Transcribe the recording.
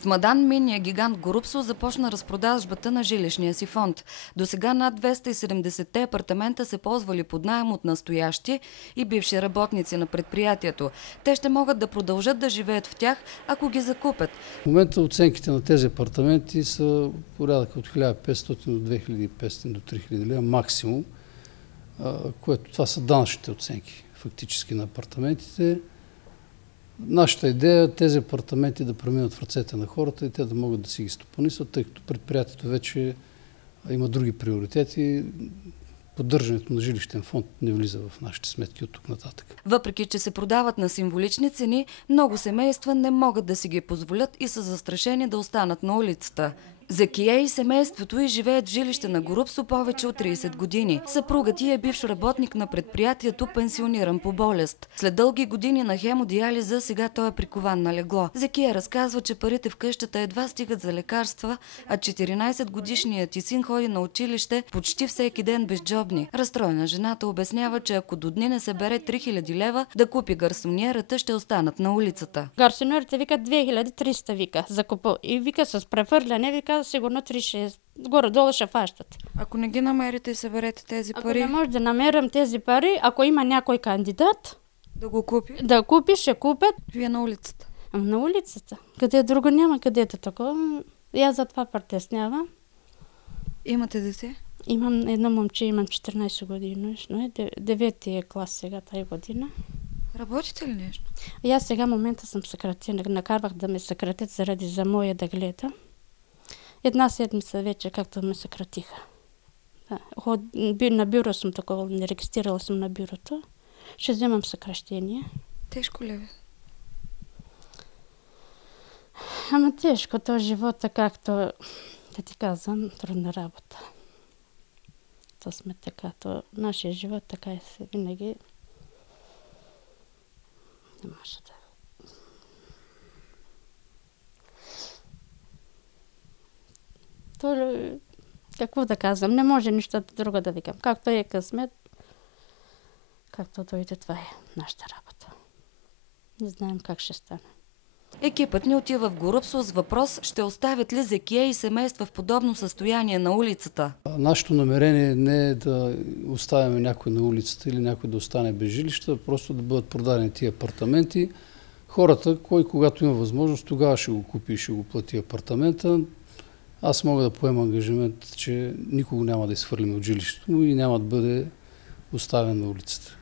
В Мадан минният гигант Горубсо започна разпродажбата на жилищния си фонд. До сега над 270 апартамента се ползвали под наем от настоящи и бивши работници на предприятието. Те ще могат да продължат да живеят в тях, ако ги закупят. В момента оценките на тези апартаменти са порядъка от 1500 до 2500 до 3000 лева максимум, което това са данъчните оценки фактически на апартаментите. Нашата идея е тези апартаменти да преминат в ръцете на хората и те да могат да си ги стопанисват, тъй като предприятието вече има други приоритети. Поддържането на жилищен фонд не влиза в нашите сметки от тук нататък. Въпреки че се продават на символични цени, много семейства не могат да си ги позволят и са застрашени да останат на улицата. Закия и семейството й живеят в жилище на Горубсо повече от 30 години. Съпругът й е бивш работник на предприятието, пенсиониран по болест. След дълги години на хемодиализа, сега той е прикован на легло. Закия разказва, че парите в къщата едва стигат за лекарства, а 14-годишният ти син ходи на училище почти всеки ден безджобни. Разстроена жената обяснява, че ако до дни не събере 3000 лева да купи гарсонierата, ще останат на улицата. Гарсонierите викат 2300 вика за купо. И вика с префърляне, вика сигурно 36. Горе-долу ще фащат. Ако не ги намерите и съберете тези пари... Ако не може да намерим тези пари, ако има някой кандидат... Да го купи? Да купи, ще купят. Вие на улицата? На улицата. Къде друго няма, където такова. И аз затова притеснявам. Имате дете? Имам едно момче, имам 14 години. 9 клас сега тази година. Работите ли нещо? И аз сега в момента съм съкратена. Накарвах да ме съкратят заради за моя да гледа. Една седмица вече, както ме съкратиха. На бюро съм такова, не регистрирала съм на бюрото. Ще вземам съкращение. Тежко ли е? Ама тежко, то живота, както да ти казвам, трудна работа. То сме така, то нашия живот така е винаги. Не може да. То, какво да казвам, не може нищо друго да викам. Както е късмет, както дойде, това е нашата работа. Не знаем как ще стане. Екипът ни отива в Горубсо с въпрос, ще оставят ли Закия и семейства в подобно състояние на улицата. Нашето намерение не е да оставяме някой на улицата или някой да остане без жилища, просто да бъдат продадени тия апартаменти. Хората, кой когато има възможност, тогава ще го купи и ще го плати апартамента. Аз мога да поема ангажимент, че никого няма да изхвърлим от жилището му и няма да бъде оставен на улицата.